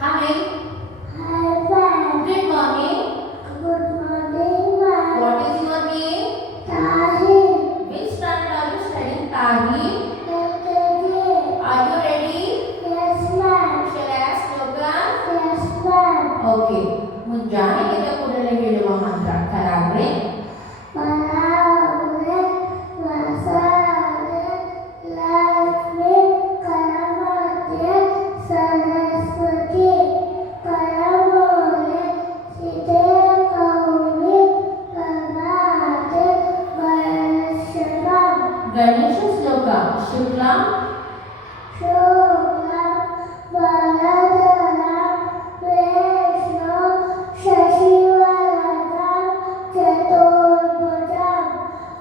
Hi. Hi, ma'am. Good morning. Good morning, ma'am. What is your name? Tahir. Which standard are you studying, Tahir? LKG. Are you ready? Yes, ma'am. Shall I ask slogan? Yes, ma'am. Okay. ಮುಂಜಾನೆ ಎದ್ದ ಕೂಡಲೇ ಹೇಳುವ ಮಂತ್ರ ಕರಾಗ್ರೆ Paravre, Vasare, Lakshmi, Karamatye, Saraswati, Paramore, Site, Kauri, Prabhate, Varshanam. Ganesha ಶ್ಲೋಕ ಶುಕ್ಲಂ Shuklam Varadharam Vishnu Shashivaradham Chaturbhujam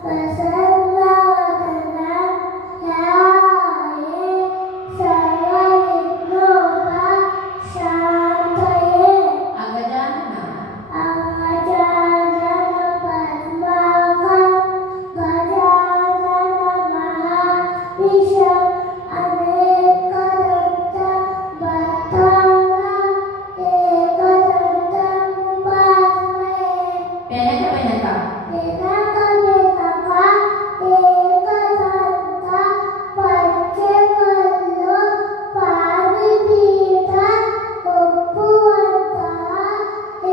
Vasantavadanam Dhyaye Sarvavignopashantaye ಅಗಜಾನನ Avajana Padmakam Gajana Mahavisham Anekadanta Bhattana Ekadantam Upasmaye Benaka Benaka Venaka Venaka Ekadanta Panchakallo Panipita Oppuvantaha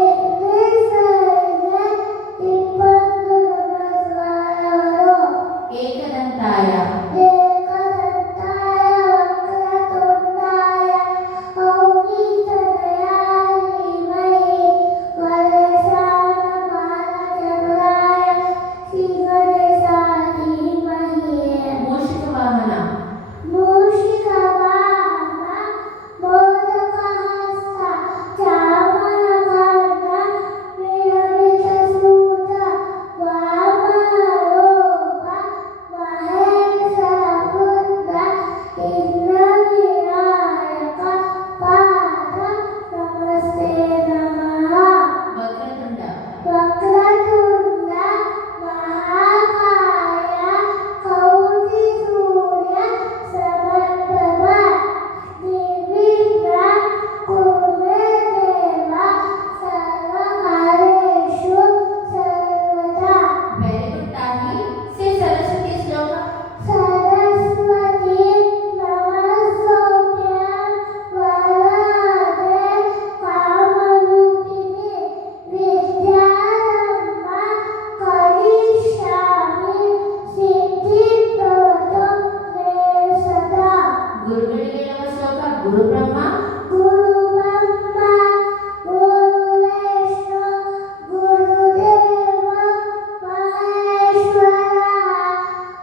Ennisarge Ippattu Namasvaravaro ಏಕದಂತಾಯ ಏಕದಂತಾಯ ವಕ್ರತುಂಡಾಯ ಔನ್ನೀತನಯಾಯ ಧೀಮಹಿ ವರದಾನಮಾನಚತುರಾಯ ಶ್ರೀಗಣೇಶಾಯ ಧೀಮಹಿ ಮೂಷಿಕ ವಾಹನ ಮೂಷಿಕವಾಹನ ಮೋದಕಹಸ್ತ ಚಾಮರಕರ್ಣ ವಿರಮಿತಸೂತ ವಾಮನರೂಪ ಮಹೇಶಪುತ್ರ ಇಂದ್ರವಿನಾಯಕ ಪಾದ ನಮಸ್ತೆ ನಮಃ ವಕ್ರತುಂಡ ವಕ್ರತುಂಡ ಮಹಾಕಾಯ ಕೌಟಿ ಸೂರ್ಯ ಸಮಪ್ರಭ ನಿರ್ವಿಘ್ನ ಕುರು ಮೇ ದೇವ ಸರ್ವಕಾರ್ಯೇಷು ಸರ್ವದಾ. ವೆರಿ ಗುಡ್ ತಾಹೀರ್ ಸೇ ಸರಸ್ವತಿ ಶ್ಲೋಕ सरस्वती नमस्तुभ्यं वरदे कामरूपिणि विद्यारम्भ करिष्यामि सिद्धिर्भवतु मे सदा. ಗುರುಗಳಿಗೆ ಹೇಳುವ ಶ್ಲೋಕ ಗುರು ಬ್ರಹ್ಮ गुरु ब्रह्मा गुरु विष्णु गुरुदेव महेश्वरा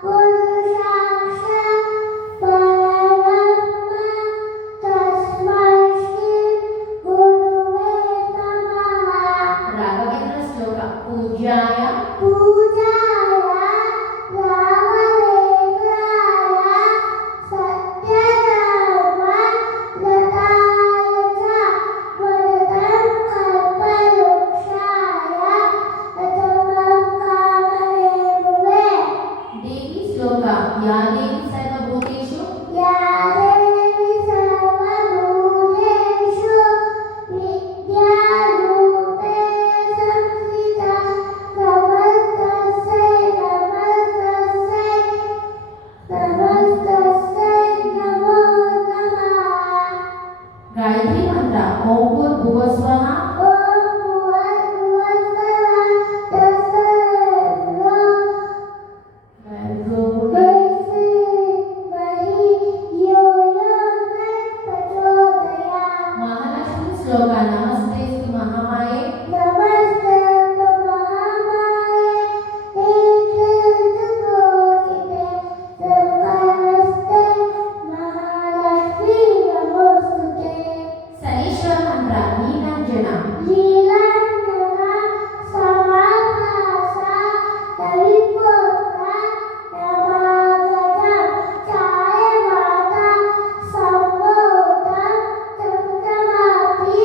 गुरु साक्षात् परब्रह्म तस्मै श्री गुरुवे नमः. ರಾಘವೇಂದ್ರ ಶ್ಲೋಕ ಪೂಜ್ಯಾಯ पूजाय राघवेन्द्राय सत्यधर्म रताय च वरदं कल्पवृक्षाय रतमं कामधेनवे. ದೇವಿ ಶ್ಲೋಕ ಯಾ ದೇವಿ ಸರ್ವಭೂತೇಷು या देवी सर्वभूतेषु विद्यारूपे संस्थिता नमस्तस्यै नमस्तस्यै नमस्तस्यै नमो नमः. ಗಾಯತ್ರಿ ಮಂತ್ರ ಓಂ ಭೂರ್ಭುವಸ್ವಃ ॐ भुवस्सुवः तत्सर्वो वैश्रीमहि यो यो न प्रचोदयात्. ಮಹಾಲಕ್ಷ್ಮಿ ಶ್ಲೋಕ ನಮಸ್ತೆಸ್ತು ಮಹಾಮಾಯೆ नमस्ते तु महामाये नीतिर्तु प्रोचिते नमस्ते महालक्ष्मी नमोस्तुते. ಶನೀಶ್ವರ ಮಂತ್ರ ನೀಲಾಂಜನ लीलाञ्जना समाभासा रविपुत्र नमागतं छायामाता सम्भूतं चन्द्रमापि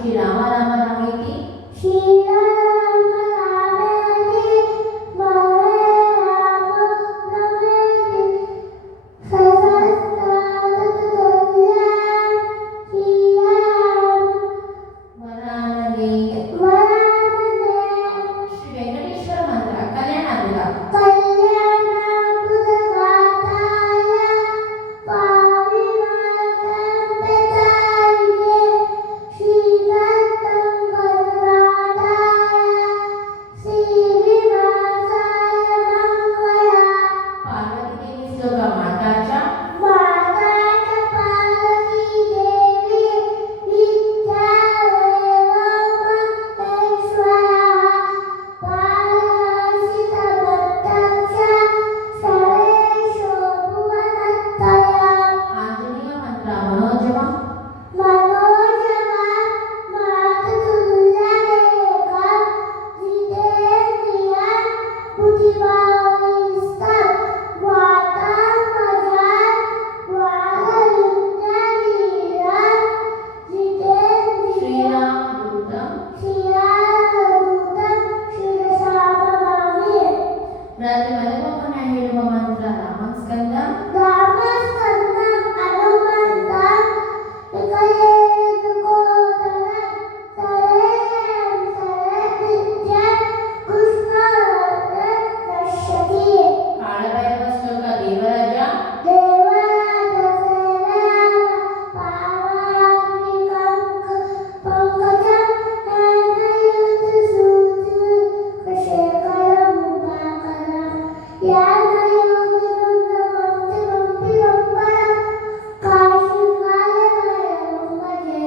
ಶ್ರೀರಾಮ ರಾಮ ರಾಮೇತಿ ಶ್ರೀರಾಮ ರಾಮೇತಿ ಮರೇ ರಾಮ ರಮೇತಿ ಸಹಸ್ರನಾಮತುಲ್ಯ ಶ್ರೀರಾಮ ವರಾನನೆ. ವರಾನನೆ ಶ್ರೀ ವೆಂಕಟೇಶ್ವರ ಮಂತ್ರ ಕಲ್ಯಾಣಾರ್ಥ. ಕಲ್ಯಾಣಾರ್ಬುದಗಾತಾಯ ಪಾರಿವಾಳಕಂಪಿತಾಯ ಶ್ರೀರತ್ನಂ ವರದಾತಾಯ ಶ್ರೀನಿವಾಸಾಯ ಮಂಗಳ ಪಾರ್ವತಿ ದೇವಿ ಶ್ಲೋಕ ಮಾತಾಚ ಮಾತಾ ಚ ಪಾರ್ವತೀ ದೇವಿ ವಿದ್ಯಾದೇವೋ ಮಹೇಶ್ವರಃ ಪಾರಸಿತಭಕ್ತಕ್ಷ ಸರ್ವೇಷು ಭುವನತ್ರಯಃ ಆಂಜನೇಯ ಮಂತ್ರ ಮನೋಜವಂ ಮನೋಜವ ಮಾತುಲ್ಯವೇಗಂ ಜಿತೇಂದ್ರಿಯ ಬುದ್ಧಿಮಾನಿಸ್ತಂ ವಾತಾತ್ಮಜಂ ವಾಗಯುಜ್ಞವೀರಂ ಜಿತೇಂದ್ರಿಯ ಶ್ರೀರಾಮದೂತಂ ಶ್ರೀರಾಮದೂತಂ ಶಿರಸಾನಮಾಮಿ ರಾತ್ರಿ ಮಲಗುವ ಮುನ್ನ ಹೇಳುವ ಮಂತ್ರ ರಾಮಸ್ಕಂದಂ ರಾಮಸ್ಕಂದಂ ಹನುಮಂತಂ ವಿಕಲೇಂದ್ರಕೋದರಂ ಸರೇಯಂ ಸರದಿತ್ಯಂ ಕೃಷ್ಣವರ್ಧನ್ ನಶ್ಯತಿ ಕಾಳಭೈರವ ಶ್ಲೋಕ ದೇವರಾಜ ದೇವರಾಜ ಸೇವೆಯಾಮ ಪಾವಾಗ್ನಿಕಂ ಪಂಕಜಂ ನಾನಯುತ ಸೂತು ಕಶೇಖರಂ ಉಪಾಕರಂ ಯಾನಯೋಗಿರುಂದವಂತಿ ವಂಪಿರಂಬರಂ ಕಾಶಿಕಾಲಭೈರವಂ ಭಜೆ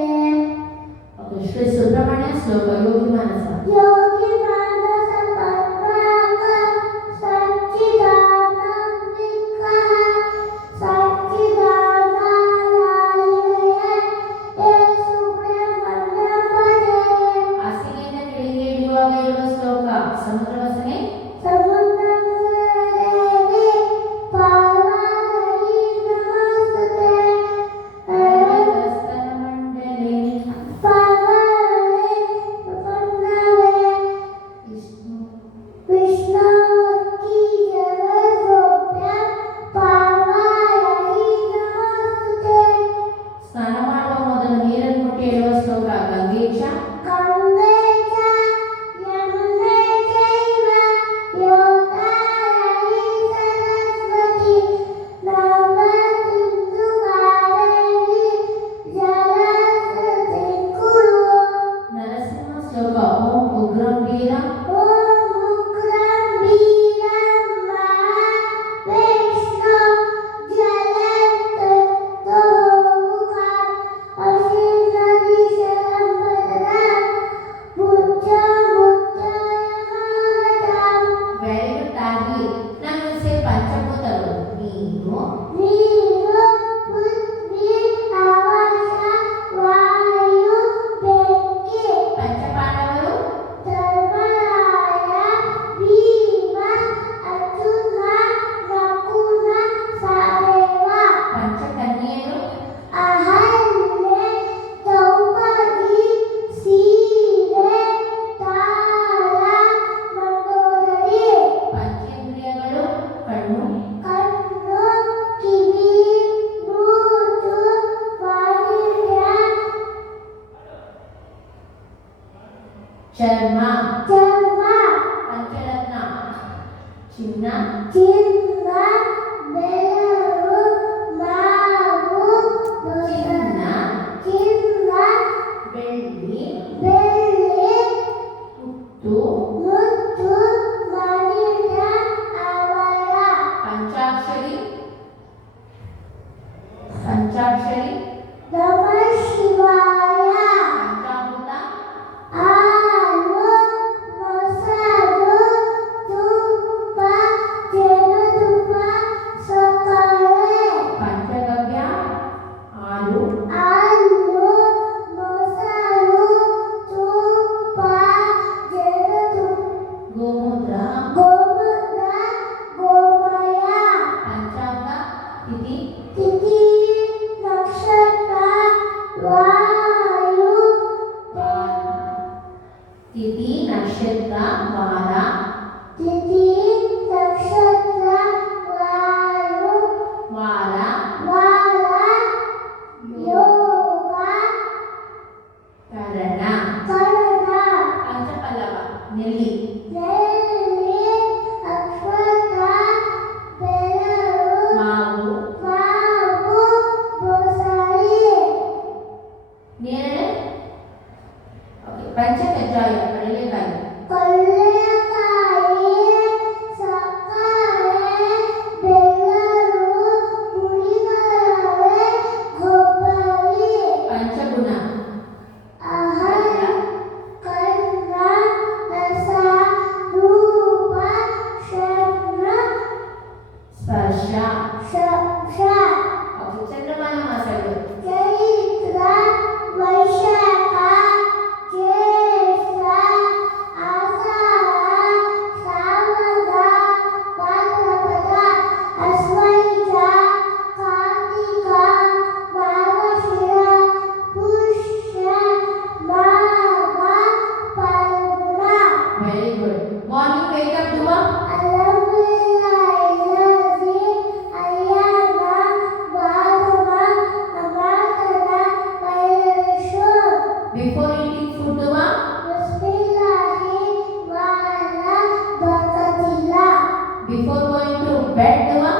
ಶ್ರೀ ಸುಬ್ರಹ್ಮಣ್ಯ ಶ್ಲೋಕ ಯೋಗಿ ಮಾನಸ ಯೋಗಿ ಮಾನಸ ಪದ್ಮಾಕಂ ಸಚ್ಚಿದಾನಂದಿಕಃ ಸಚ್ಚಿದಾನಂದಲಾಲಿಲಯ ಹೇ ಸುಬ್ರಹ್ಮಣ್ಯಂ ಭಜೆ ಹಾಸಿಗೆಯಿಂದ ಕೆಳಗೆ ಇಳಿಯುವಾಗ ಇರುವ ಶ್ಲೋಕ ಸಮುದ್ರ ವಸನೆ ಸಮುದ್ರದೇವಿ ಪಾರ್ವತಿ ನಮಸ್ತುತೆ ದೇವಸ್ಥಾನ ಮಂಡಲೆ ಪಾರ್ವತಿ ಪನ್ನವೆ ವಿಷ್ಣು ವಿಷ್ಣು ಕಿ ಜಗದೋಪ್ಯ ಪಾರ್ವತಿ ನಮಸ್ತುತೆ ಸ್ನಾನ ಮಾಡುವ ಮೊದಲು ನೀರನ್ನು ಮುಟ್ಟಿ ಹೇಳುವ ಶ್ಲೋಕ ಗಂಗೇಶ ಗಂಗೆ ಚ ಯಮುನೆ ಚೈವ ಗೋದಾವರಿ ಸರಸ್ವತಿ ನರ್ಮದೇಂದು ಕಾವೇರಿ ಜಲಸ್ರತಿಂ ಕುರು ನರಸಿಂಹ ಶ್ಲೋಕ ಓಂ ಉಗ್ರಂ ವೀರಂ ಓಂ ಉಗ್ರಂ ವೀರಂ ಮಹಾವಿಷ್ಣು ಜಲಂತೋಮುಖಂ ಅಸಿನದೀಶರಂ ವದನಂ ಬುದ್ಧಂ ಬುದ್ಧಯಮಾಗತಂ ವೆರಿ ಗುಡ್ ಆಗಿ ನಾನು ಸೇ ಪಂಚಭೂತಗಳು ನೀರು ನೀರು ಪೃಥ್ವಿ ಆಕಾಶ ವಾಯು ಬೆಂಕಿ ಪಂಚಪಾಂಡವರು ಧರ್ಮರಾಯ ಭೀಮ ಅರ್ಜುನ ನಕುಲ ಸಹದೇವ ಪಂಚಕನ್ಯೆಯರು ಅಹಲ್ಯೆ ದ್ರೌಪದಿ ಸೀತೆ ತಾರ ಮಂಡೋದರಿ ಪಂಚೇಂದ್ರಿಯಗಳು ಕಣ್ಣು ಕಣ್ಣು ಕಿವಿ ಮೂಗು ಬಾಯಿಯ ಚರ್ಮ ಚರ್ಮ ಪಂಚರತ್ನ ಚಿನ್ನ ಚಿನ್ನ ಬೆರಳು ಮಾವು ಚಿನ್ನ ಚಿನ್ನ ಬೆಳ್ಳಿ ಬೆಳ್ಳಿ ಮುತ್ತು ಮುತ್ತು ಮಣಿಯ ಅವರ ಪಂಚಾಕ್ಷರಿ ಪಂಚಾಕ್ಷರಿ ನಮಃ ಶಿವಾಯ ಪಂಚಾಮೃತ ಹಾಲು ಮೊಸರು ತುಪ್ಪ ಜೇನುತುಪ್ಪ ಕಜ್ಜಾಯ ಕಡಲೆಕಾಯಿ. ಕಡಲೆಕಾಯಿ, ಸಕ್ಕರೆ, ಬೆಲ್ಲರು, ಪುಡಿಗಲವೆ, ಕೊಬ್ಬರಿ. ಪಂಚಗುಣ ಆಹಾರ, ಕರ್ಣ, ರಸ, ರೂಪ, ಶಬ್ದ, ಸ್ಪರ್ಶ. ಶಬ್ದ. ಓಕೆ, ಚಂದ್ರಮಾನ ಮಾಸಗಳು. ಚೈತ್ರ, ವೈಶಾಖ, ಜ್ಯೇಷ್ಠ, ಆಷಾಢ, ಶ್ರಾವಣ, ಭಾದ್ರಪದ, ಆಶ್ವಯುಜ, ಕಾರ್ತಿಕ, ಮಾರ್ಗಶಿರ, ಪುಷ್ಯ, ಮಾಘ, ಫಾಲ್ಗುಣ. Very good. Morning wake up ಡುವಾ. Before eating food ಡುವಾ. Before going to bed ಡುವಾ.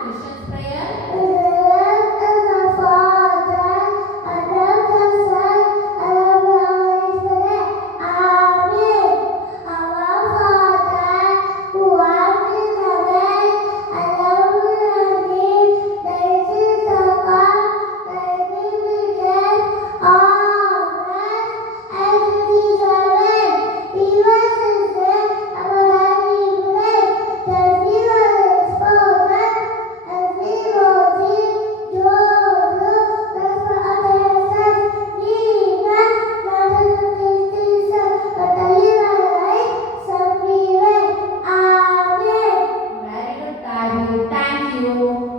Christian prayer. Very good, Thank you.